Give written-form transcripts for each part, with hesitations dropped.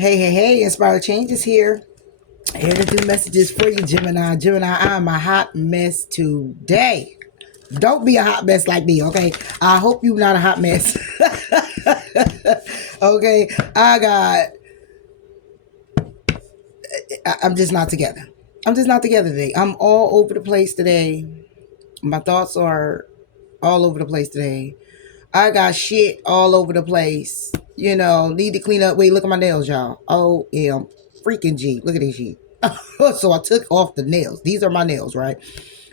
Hey, Inspired Change is here. Here to do messages for you, Gemini. Gemini, I'm a hot mess today. Don't be a hot mess like me, okay? I hope you're not a hot mess. Okay, I'm just not together. I'm just not together today. I'm all over the place today. My thoughts are all over the place today. I got shit all over the place. Need to clean up. Wait, look at my nails, y'all. OM freaking G. Look at this shit. So I took off the nails. These are my nails, right?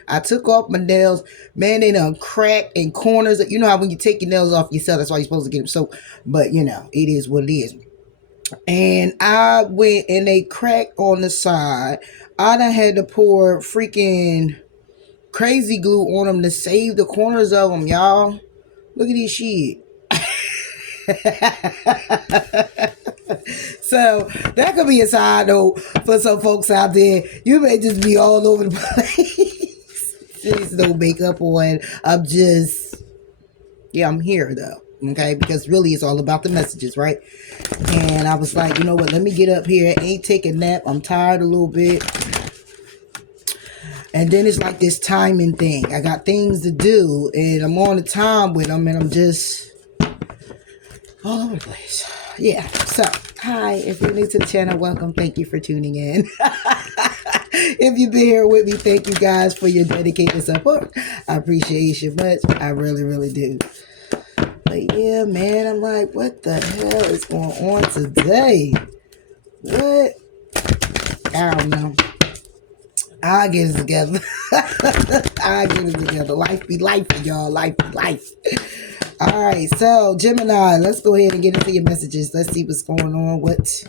I took off my nails. Man, they done cracked in corners. You know how when you take your nails off yourself, that's why you're supposed to get them soaked. But, it is what it is. And I went and they cracked on the side. I done had to pour freaking crazy glue on them to save the corners of them, y'all. Look at this shit. So that could be a side note for some folks out there. You may just be all over the place. There's no makeup on. I'm here though. Okay, because really it's all about the messages, right? And I was like, you know what, let me get up here. Ain't take a nap. I'm tired a little bit. And then it's like this timing thing. I got things to do and I'm on the time with them and I'm just all over the place. Yeah. So, hi. If you're new to the channel, welcome. Thank you for tuning in. If you've been here with me, thank you guys for your dedicated support. I appreciate you much. I really, really do. But yeah, man, I'm like, what the hell is going on today? What? I don't know. I'll get it together. I'll get it together. Life be life, y'all. Life be life. All right, so Gemini, let's go ahead and get into your messages. Let's see what's going on. What's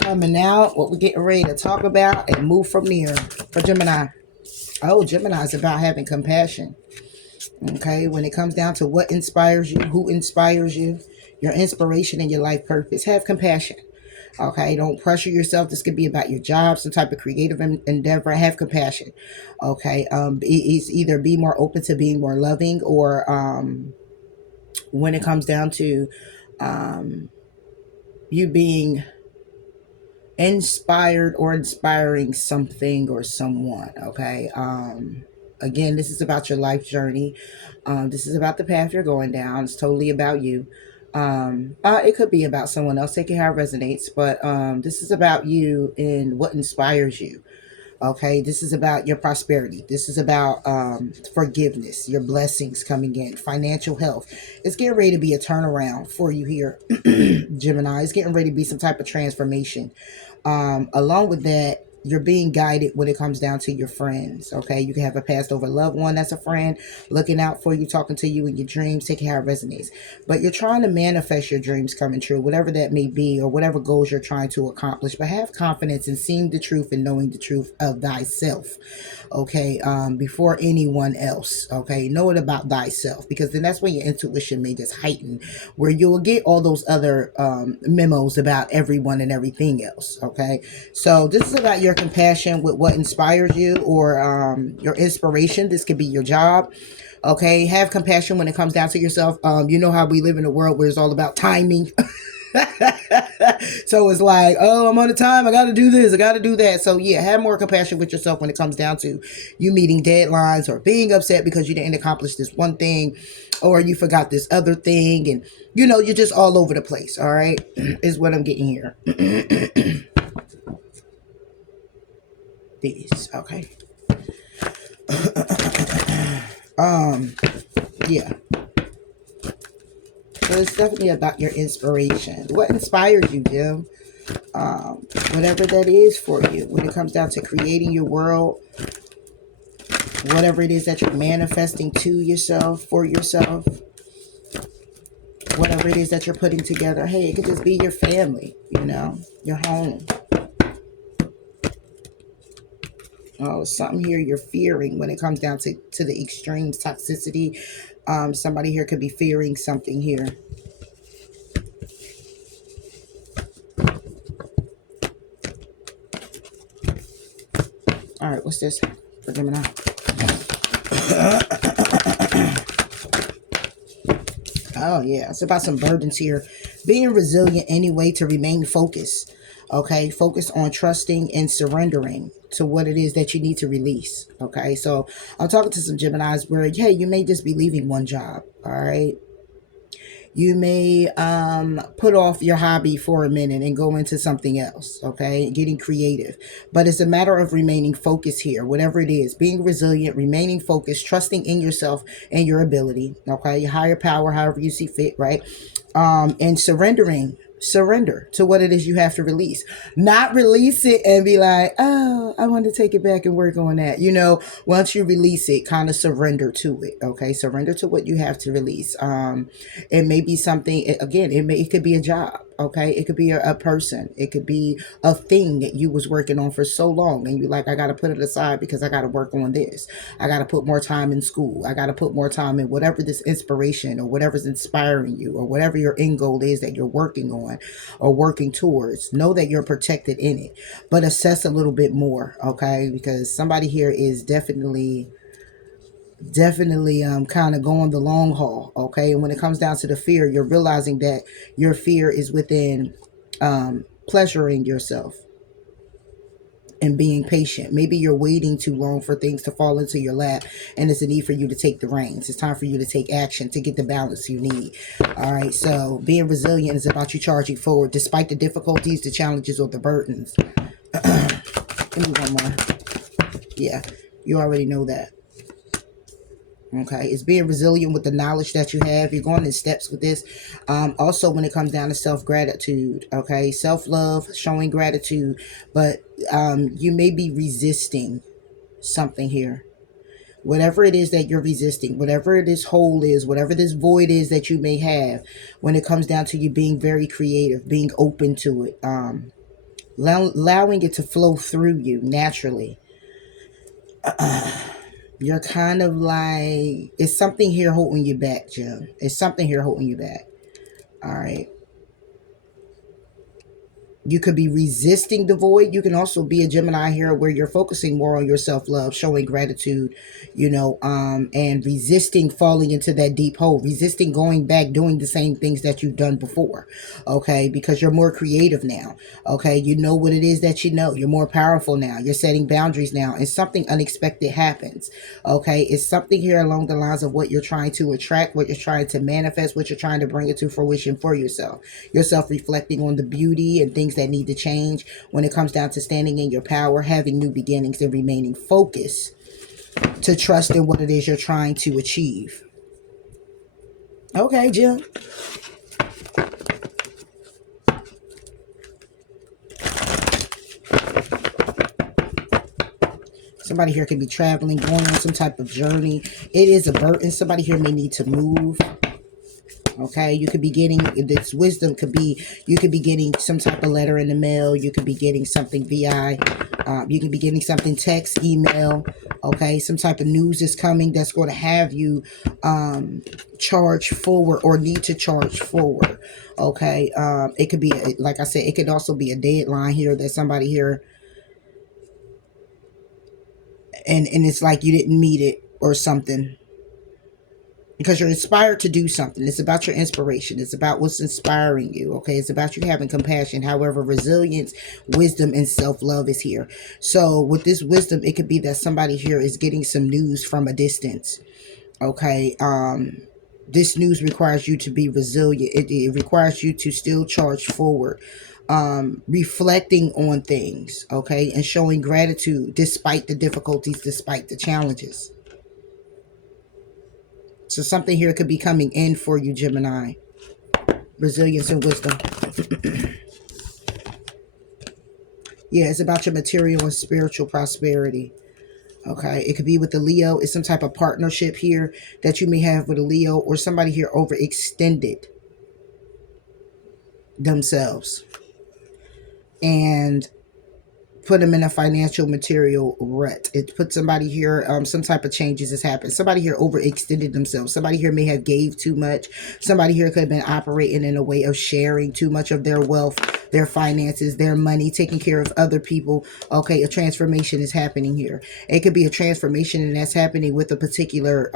coming out, what we're getting ready to talk about, and move from there for Gemini. Oh, Gemini is about having compassion. Okay, when it comes down to what inspires you, who inspires you, your inspiration and your life purpose, have compassion. Okay, don't pressure yourself. This could be about your job, some type of creative endeavor. Have compassion. Okay, it's either be more open to being more loving, or when it comes down to you being inspired or inspiring something or someone. Okay, again, this is about your life journey. This is about the path you're going down. It's totally about you. It could be about someone else. Take it how it resonates, but this is about you and what inspires you. Okay, this is about your prosperity. This is about forgiveness, your blessings coming in, financial health. It's getting ready to be a turnaround for you here, Gemini. It's getting ready to be some type of transformation. Along with that, you're being guided when it comes down to your friends. Okay, you can have a passed over loved one that's a friend looking out for you, talking to you in your dreams, taking how it resonates. But you're trying to manifest your dreams coming true, whatever that may be, or whatever goals you're trying to accomplish. But have confidence in seeing the truth and knowing the truth of thyself. Okay, before anyone else. Okay, know it about thyself, because then that's when your intuition may just heighten, where you'll get all those other memos about everyone and everything else. Okay, so this is about your compassion with what inspires you, or your inspiration. This could be your job. Okay, have compassion when it comes down to yourself. You know how we live in a world where it's all about timing. So it's like, oh, I'm on the time. I got to do this. I got to do that. So yeah, have more compassion with yourself when it comes down to you meeting deadlines or being upset because you didn't accomplish this one thing, or you forgot this other thing. And you're just all over the place. All right, is what I'm getting here. These, okay. Yeah. So it's definitely about your inspiration. What inspires you, Jim? Whatever that is for you. When it comes down to creating your world, whatever it is that you're manifesting to yourself, for yourself, whatever it is that you're putting together. Hey, it could just be your family, your home. Oh, something here you're fearing when it comes down to the extremes, toxicity. Somebody here could be fearing something here. All right, what's this for Gemini? Oh, yeah. It's about some burdens here. Being resilient anyway to remain focused. Okay. Focus on trusting and surrendering to what it is that you need to release. Okay. So I'm talking to some Geminis where, hey, you may just be leaving one job. All right. You may put off your hobby for a minute and go into something else, okay? Getting creative. But it's a matter of remaining focused here, whatever it is. Being resilient, remaining focused, trusting in yourself and your ability, okay? Your higher power, however you see fit, right? And surrender to what it is you have to release. Not release it and be like, oh, I want to take it back and work on that. You know, once you release it, kind of surrender to it, okay? Surrender to what you have to release. It may be something, again, it could be a job, okay? It could be a person. It could be a thing that you was working on for so long and you like, I got to put it aside because I got to work on this. I got to put more time in school. I got to put more time in whatever this inspiration or whatever's inspiring you or whatever your end goal is that you're working on or working towards. Know that you're protected in it, but assess a little bit more, okay? Because somebody here is definitely kind of going the long haul, okay? And when it comes down to the fear, you're realizing that your fear is within pleasuring yourself and being patient. Maybe you're waiting too long for things to fall into your lap and it's a need for you to take the reins. It's time for you to take action to get the balance you need. All right, so being resilient is about you charging forward despite the difficulties, the challenges, or the burdens. Give me one more. Yeah, you already know that. Okay, it's being resilient with the knowledge that you have. You're going in steps with this. Also, when it comes down to self-gratitude, okay, self-love, showing gratitude, but you may be resisting something here. Whatever it is that you're resisting, whatever this hole is, whatever this void is that you may have, when it comes down to you being very creative, being open to it, allowing it to flow through you naturally. You're kind of like, it's something here holding you back, Jim. It's something here holding you back. All right. You could be resisting the void. You can also be a Gemini here where you're focusing more on your self-love, showing gratitude, you know, and resisting falling into that deep hole, resisting going back, doing the same things that you've done before, okay, because you're more creative now, okay, you know what it is that you know, you're more powerful now, you're setting boundaries now, and something unexpected happens, okay, it's something here along the lines of what you're trying to attract, what you're trying to manifest, what you're trying to bring it to fruition for yourself, reflecting on the beauty and things that need to change when it comes down to standing in your power, having new beginnings, and remaining focused to trust in what it is you're trying to achieve. Okay, Jim. Somebody here could be traveling, going on some type of journey. It is a burden. Somebody here may need to move. Okay, you could be getting this wisdom, could be you could be getting some type of letter in the mail, you could be getting something VI, you could be getting something text, email, okay, some type of news is coming that's going to have you charge forward or need to charge forward. Okay, it could be, like I said, it could also be a deadline here that somebody here, and it's like you didn't meet it or something, because you're inspired to do something. It's about your inspiration. It's about what's inspiring you. Okay. It's about you having compassion. However, resilience, wisdom, and self-love is here. So with this wisdom, it could be that somebody here is getting some news from a distance. Okay. This news requires you to be resilient. It requires you to still charge forward. Reflecting on things. Okay. And showing gratitude despite the difficulties, despite the challenges. So something here could be coming in for you, Gemini. Resilience and wisdom. Yeah, it's about your material and spiritual prosperity. Okay, it could be with the Leo. It's some type of partnership here that you may have with a Leo, or somebody here overextended themselves and put them in a financial material rut. It put somebody here, some type of changes has happened. Somebody here overextended themselves. Somebody here may have gave too much. Somebody here could have been operating in a way of sharing too much of their wealth, their finances, their money, taking care of other people. Okay, a transformation is happening here. It could be a transformation, and that's happening with a particular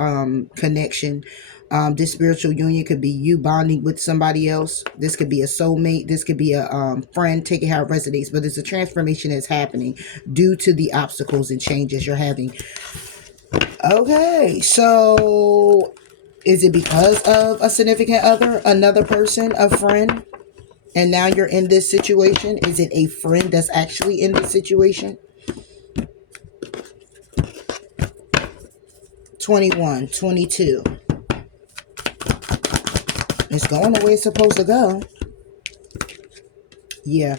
connection, This spiritual union could be you bonding with somebody else. This could be a soulmate. This could be a friend. Take it how it resonates. But it's a transformation that's happening due to the obstacles and changes you're having. Okay, so is it because of a significant other, another person, a friend, and now you're in this situation? Is it a friend that's actually in this situation? 21, 22. It's going the way it's supposed to go. Yeah.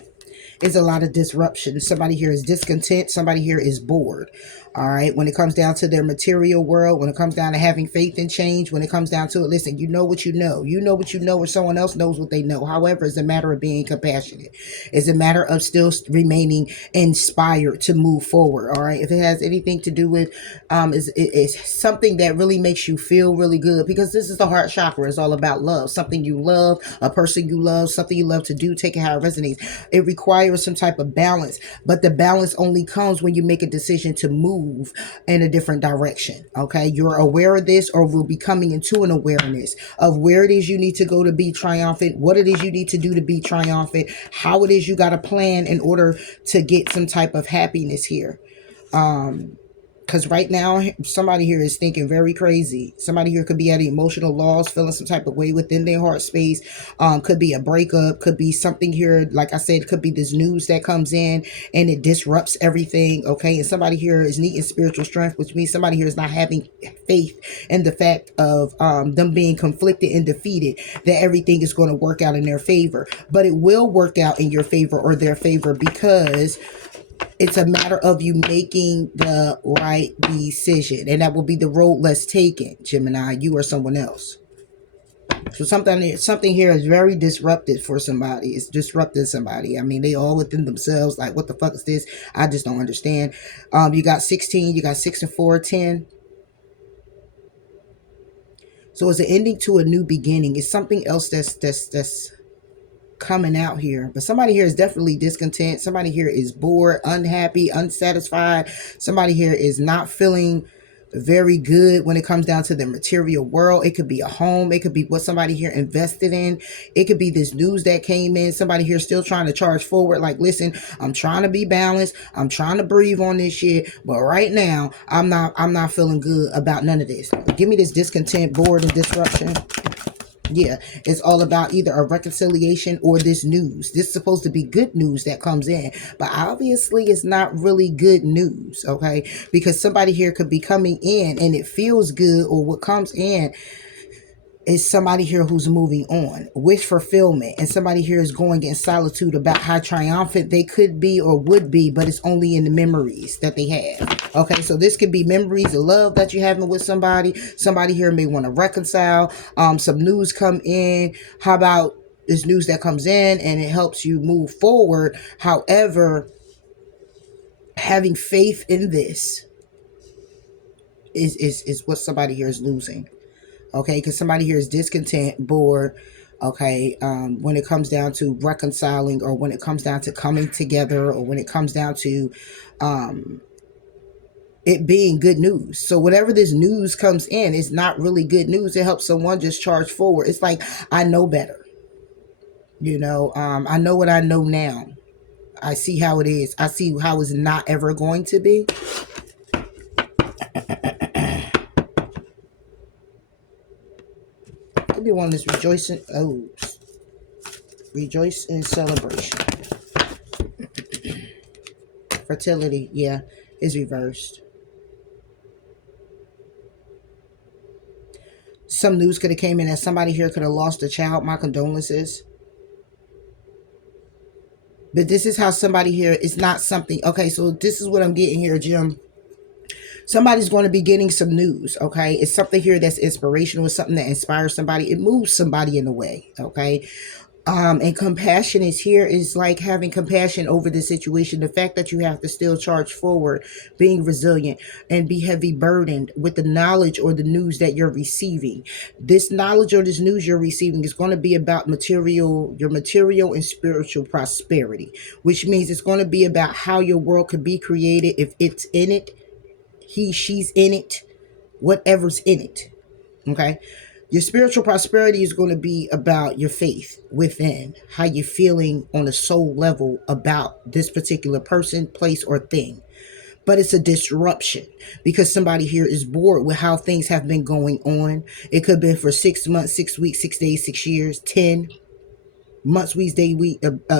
It's a lot of disruption. Somebody here is discontent. Somebody here is bored. All right. When it comes down to their material world, when it comes down to having faith in change, when it comes down to it, listen, you know what you know. You know what you know, or someone else knows what they know. However, it's a matter of being compassionate. It's a matter of still remaining inspired to move forward. All right. If it has anything to do with, it's something that really makes you feel really good, because this is the heart chakra. It's all about love. Something you love, a person you love, something you love to do. Take it how it resonates. It requires some type of balance, but the balance only comes when you make a decision to move in a different direction. Okay, you're aware of this, or will be coming into an awareness of where it is you need to go to be triumphant, what it is you need to do to be triumphant, how it is you got to plan in order to get some type of happiness here. Because right now, somebody here is thinking very crazy. Somebody here could be at an emotional loss, feeling some type of way within their heart space. Could be a breakup. Could be something here, like I said, could be this news that comes in and it disrupts everything. Okay, and somebody here is needing spiritual strength, which means somebody here is not having faith in the fact of them being conflicted and defeated, that everything is going to work out in their favor. But it will work out in your favor or their favor, because it's a matter of you making the right decision. And that will be the road less taken, Gemini, you or someone else. So something here is very disruptive for somebody. It's disrupting somebody. I mean, they all within themselves, like, what the fuck is this? I just don't understand. You got 16, you got 6 and 4, 10. So it's an ending to a new beginning. It's something else that's coming out here. But somebody here is definitely discontent. Somebody here is bored, unhappy, unsatisfied. Somebody here is not feeling very good when it comes down to the material world. It could be a home. It could be what somebody here invested in. It could be this news that came in. Somebody here still trying to charge forward. Like, listen, I'm trying to be balanced. I'm trying to breathe on this shit. But right now, I'm not feeling good about none of this. Give me this discontent, bored, and disruption. Yeah, it's all about either a reconciliation or this news. This is supposed to be good news that comes in, but obviously it's not really good news, okay? Because somebody here could be coming in and it feels good, or what comes in is somebody here who's moving on, wish fulfillment, and somebody here is going in solitude about how triumphant they could be or would be, but it's only in the memories that they have. Okay, so this could be memories of love that you're having with somebody. Somebody here may want to reconcile. Some news come in. How about this news that comes in and it helps you move forward? However, having faith in this is what somebody here is losing. Okay, because somebody here is discontent, bored. Okay, when it comes down to reconciling, or when it comes down to coming together, or when it comes down to it being good news. So whatever this news comes in, it's not really good news. It helps someone just charge forward. It's like, I know better. You know, I know what I know now. I see how it is. I see how it's not ever going to be. Could be one of this rejoicing. Oh, rejoice in celebration. Fertility, yeah, is reversed. Some news could have came in that somebody here could have lost a child. My condolences. But this is how somebody here is not something. Okay, so this is what I'm getting here, Jim. Somebody's going to be getting some news, okay? It's something here that's inspirational. It's something that inspires somebody. It moves somebody in a way, okay? And compassion is here, is like having compassion over the situation. The fact that you have to still charge forward, being resilient, and be heavy burdened with the knowledge or the news that you're receiving. This knowledge or this news you're receiving is going to be about your material and spiritual prosperity, which means it's going to be about how your world could be created, if it's in it, she's in it, whatever's in it. Okay. Your spiritual prosperity is going to be about your faith within, how you're feeling on a soul level about this particular person, place, or thing. But it's a disruption because somebody here is bored with how things have been going on. It could have been for 6 months, 6 weeks, 6 days, 6 years, 10 months, weeks,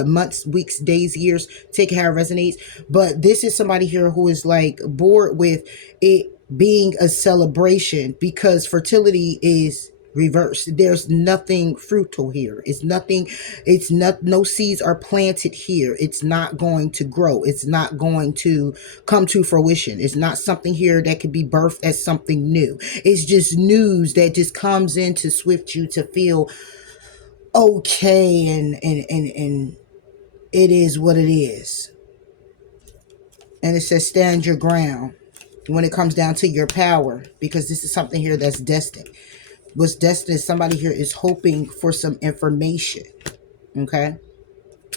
months, weeks, days, years. Take it how it resonates. But this is somebody here who is like bored with it being a celebration because fertility is reversed. There's nothing fruitful here. It's nothing. It's not. No seeds are planted here. It's not going to grow. It's not going to come to fruition. It's not something here that could be birthed as something new. It's just news that just comes in to swift you to feel okay, and it is what it is. And it says stand your ground when it comes down to your power, because this is something here that's destined. What's destined is somebody here is hoping for some information. Okay,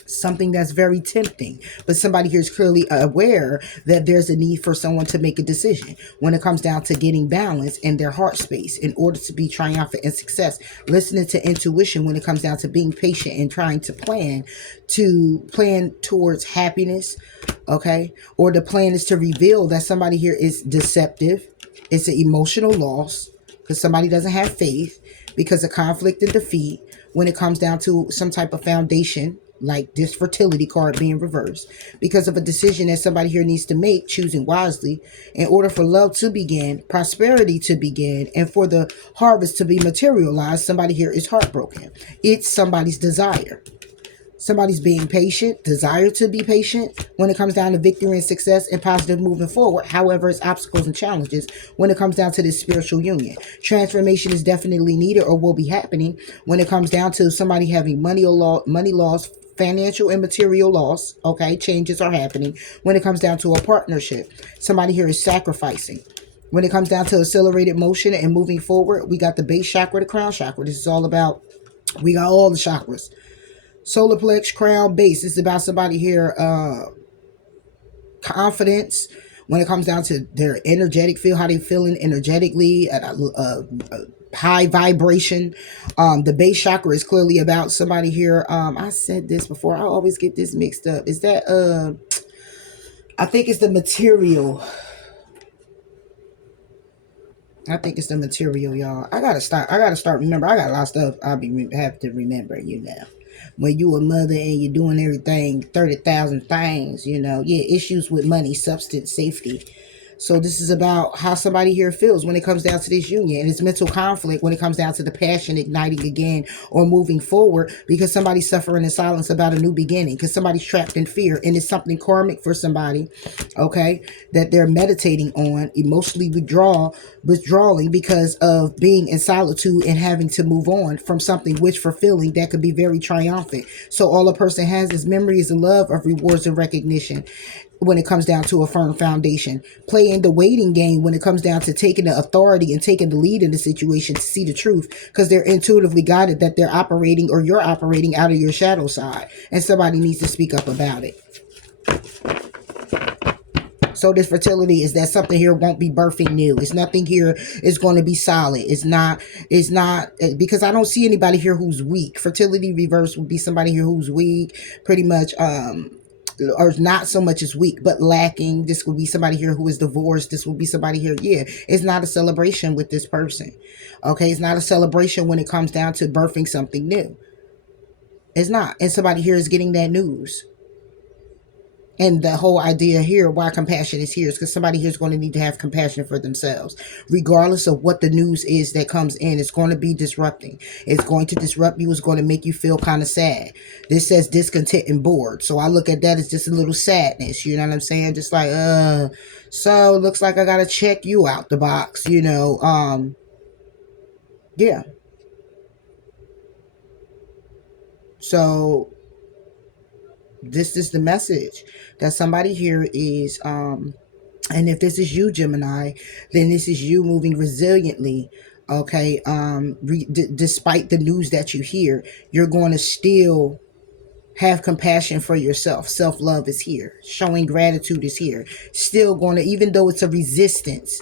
something that's very tempting, but somebody here is clearly aware that there's a need for someone to make a decision when it comes down to getting balance in their heart space in order to be triumphant and success. Listening to intuition when it comes down to being patient and trying to plan towards happiness. Okay, or the plan is to reveal that somebody here is deceptive. It's an emotional loss because somebody doesn't have faith because of conflict and defeat when it comes down to some type of foundation, like this fertility card being reversed, because of a decision that somebody here needs to make, choosing wisely in order for love to begin, prosperity to begin, and for the harvest to be materialized. Somebody here is heartbroken. It's somebody's desire. Somebody's being patient, desire to be patient when it comes down to victory and success and positive moving forward. However, it's obstacles and challenges when it comes down to this spiritual union. Transformation is definitely needed or will be happening when it comes down to somebody having money loss, financial and material loss. Okay, changes are happening when it comes down to a partnership. Somebody here is sacrificing. When it comes down to accelerated motion and moving forward, we got the base chakra, the crown chakra. This is all about, we got all the chakras. Solar plex, crown, base. This is about somebody here, confidence when it comes down to their energetic feel, how they feeling energetically at a high vibration. The base chakra is clearly about somebody here. I said this before. I always get this mixed up. Is that I think it's the material. I think it's the material, y'all. I gotta start. Remember, I got a lot of stuff have to remember, when you a mother and you're doing everything, 30,000 things, issues with money, substance, safety. So this is about how somebody here feels when it comes down to this union, and it's mental conflict when it comes down to the passion igniting again or moving forward, because somebody's suffering in silence about a new beginning, because somebody's trapped in fear, and it's something karmic for somebody, okay, that they're meditating on, emotionally withdrawing because of being in solitude and having to move on from something which fulfilling that could be very triumphant. So all a person has is memories and love of rewards and recognition when it comes down to a firm foundation. Playing the waiting game when it comes down to taking the authority and taking the lead in the situation to see the truth, because they're intuitively guided that they're operating, or you're operating out of your shadow side, and somebody needs to speak up about it. So this fertility is that something here won't be birthing new. It's nothing here is going to be solid. It's not, because I don't see anybody here who's weak. Fertility reverse would be somebody here who's weak, pretty much, or not so much as weak, but lacking. This would be somebody here who is divorced. This will be somebody here. Yeah, it's not a celebration with this person. Okay, it's not a celebration when it comes down to birthing something new. It's not. And somebody here is getting that news. And the whole idea here, why compassion is here, is because somebody here is going to need to have compassion for themselves. Regardless of what the news is that comes in, it's going to be disrupting. It's going to disrupt you. It's going to make you feel kind of sad. This says discontent and bored. So I look at that as just a little sadness. You know what I'm saying? Just like, so it looks like I got to check you out the box, yeah. So this is the message that somebody here is, and if this is you, Gemini, then this is you moving resiliently. Okay, despite the news that you hear, you're going to still have compassion for yourself. Self-love is here. Showing gratitude is here. Still going to, even though it's a resistance,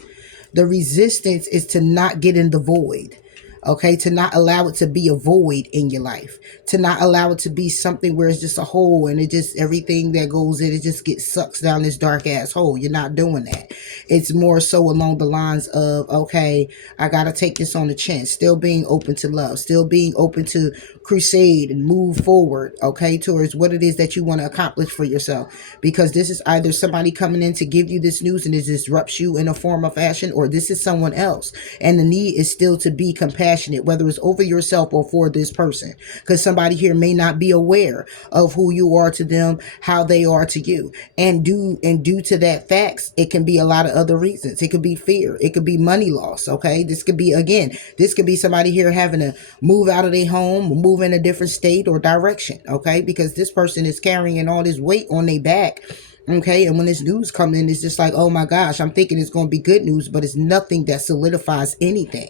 the resistance is to not get in the void. Okay, to not allow it to be a void in your life, to not allow it to be something where it's just a hole and it just, everything that goes in, it just gets sucks down this dark ass hole. You're not doing that. It's more so along the lines of, okay, I gotta take this on the chin, still being open to love, still being open to crusade and move forward, okay, towards what it is that you want to accomplish for yourself. Because this is either somebody coming in to give you this news and it disrupts you in a form of fashion, or this is someone else, and the need is still to be compassionate, whether it's over yourself or for this person, because somebody here may not be aware of who you are to them, how they are to you, and due to that facts, it can be a lot of other reasons. It could be fear, it could be money loss. Okay, this could be, again, this could be somebody here having to move out of their home or move in a different state or direction. Okay, because this person is carrying all this weight on their back. Okay, and when this news comes in, it's just like, oh my gosh, I'm thinking it's going to be good news, but it's nothing that solidifies anything.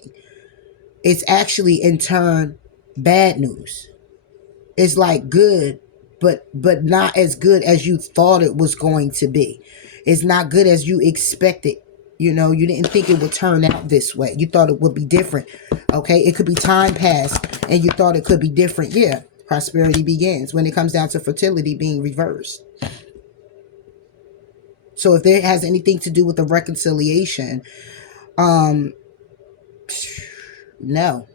It's actually in turn bad news. It's like good, but not as good as you thought it was going to be. It's not good as you expected. You know, you didn't think it would turn out this way. You thought it would be different. Okay, it could be time passed and you thought it could be different. Yeah, prosperity begins when it comes down to fertility being reversed. So if it has anything to do with the reconciliation, no.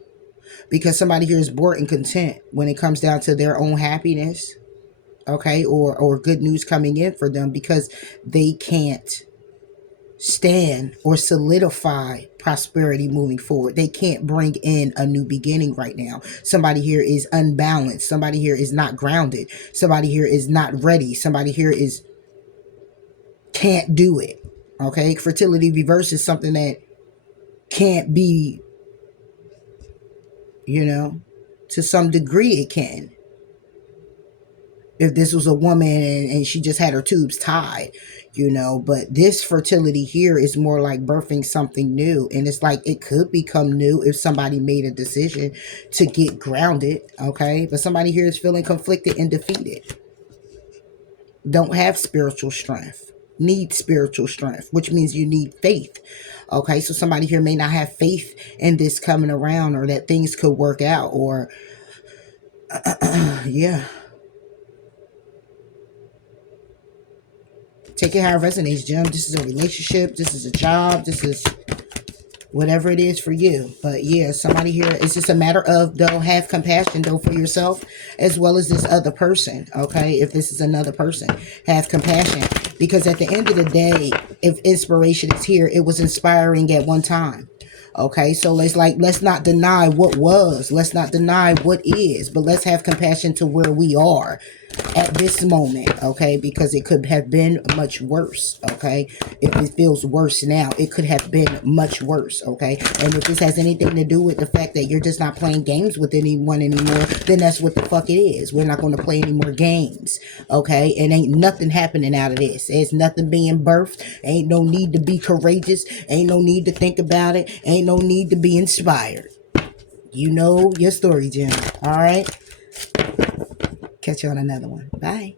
Because somebody here is bored and content when it comes down to their own happiness, okay, or good news coming in for them, because they can't stand or solidify prosperity moving forward. They can't bring in a new beginning right now. Somebody here is unbalanced. Somebody here is not grounded. Somebody here is not ready. Somebody here is can't do it. Okay, fertility reverse is something that can't be, you know, to some degree it can. If this was a woman and she just had her tubes tied, you know, but this fertility here is more like birthing something new. And it's like it could become new if somebody made a decision to get grounded, okay? But somebody here is feeling conflicted and defeated. Don't have spiritual strength. Need spiritual strength, which means you need faith. Okay, so somebody here may not have faith in this coming around, or that things could work out, or yeah. Take it how it resonates, Jim. This is a relationship. This is a job. This is whatever it is for you. But yeah, somebody here, it's just a matter of, though, have compassion, though, for yourself as well as this other person. Okay, if this is another person, have compassion. Because at the end of the day, if inspiration is here, it was inspiring at one time. Okay, so let's not deny what was. Let's not deny what is. But let's have compassion to where we are at this moment, okay? Because it could have been much worse, okay? If it feels worse now, it could have been much worse, okay? And if this has anything to do with the fact that you're just not playing games with anyone anymore, then that's what the fuck it is. We're not going to play any more games, okay? And ain't nothing happening out of this. There's nothing being birthed. Ain't no need to be courageous. Ain't no need to think about it. Ain't no need to be inspired. You know your story, Jim. All right? Catch you on another one. Bye.